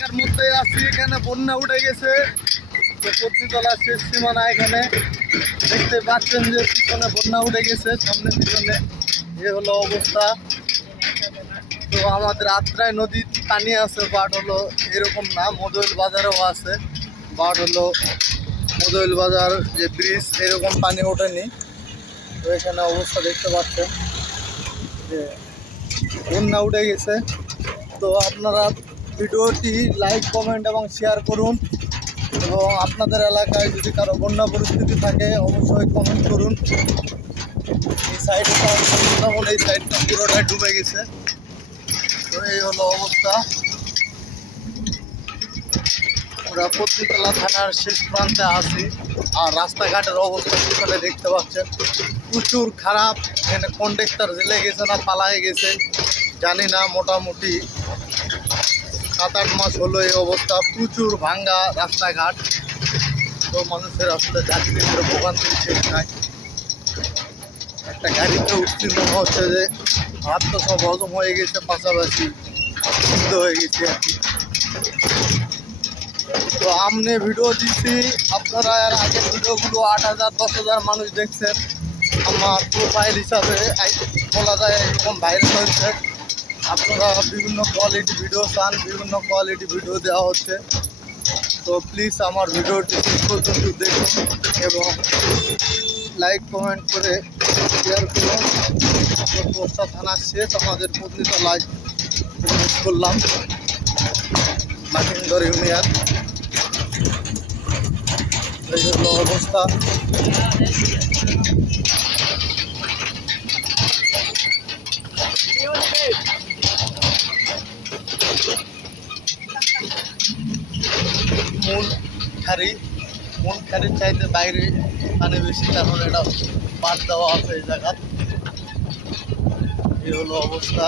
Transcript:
এলাকার মধ্যে আছি, এখানে বন্যা উঠে গেছে। তো পত্নীতলা শেষ সীমানা এখানে। দেখতে পাচ্ছেন যে পিছনে বন্যা উঠে গেছে, সামনে পিছনে এ হলো অবস্থা। তো আমাদের আত্রাই নদীর পানি আছে, বাট হলো এরকম না মদইল বাজারেও আছে। বাট হলো মদইল বাজার যে ব্রিজ, এরকম পানি ওঠেনি। তো এখানে অবস্থা দেখতে পাচ্ছেন যে বন্যা উঠে গেছে। তো আপনারা ভিডিওটি লাইক, কমেন্ট এবং শেয়ার করুন। এবং আপনাদের এলাকায় যদি কারও বন্যা পরিস্থিতি থাকে, অবশ্যই কমেন্ট করুন। এই সাইডটা যেমন এই সাইডটা পুরোটাই ডুবে গেছে। তো এই হলো অবস্থা। আমরা পত্রিতলা থানার শেষ প্রান্তে আছি। আর রাস্তাঘাটের অবস্থা পিছনে দেখতে পাচ্ছেন। প্রচুর খারাপ। এখানে কন্ডাক্টর জেলে গেছে না পালায়ে গেছে। জানি না মোটামুটি সাত আট মাস হলো এই অবস্থা। প্রচুর ভাঙ্গা রাস্তাঘাট। তো মানুষের আসলে যাত্রীদের ভোগান্তির শেষ নাই। একটা গাড়িতে উত্তীর্ণ হচ্ছে যে হাত তো সব হজম হয়ে গেছে, পাশাপাশি শুদ্ধ হয়ে গেছে আর কি। তো আমনে ভিডিও দিচ্ছি আপনারা এর আগের ভিডিওগুলো আট হাজার, দশ হাজার মানুষ দেখছেন। আমার প্রোফাইল হিসাবে বলা যায় এরকম ভাইরাল হয়েছে। আপনারা বিভিন্ন কোয়ালিটি ভিডিও চান, বিভিন্ন কোয়ালিটি ভিডিও দেওয়া হচ্ছে। তো প্লিজ আমার ভিডিওটি শেষ পর্যন্ত দেখুন এবং লাইক কমেন্ট করে শেয়ার করুন। তো পোস্টা থানা শেষ, আমাদের পত্রিকালায় প্রবেশ করলাম। মাকিন্দর ইউনিয়ন। এই হলো অবস্থা। মূল খারি, মূল খারির চাইতে বাইরে পানি বেশি কারণ এটা বাদ দেওয়া আছে এই জায়গা এই হলো অবস্থা।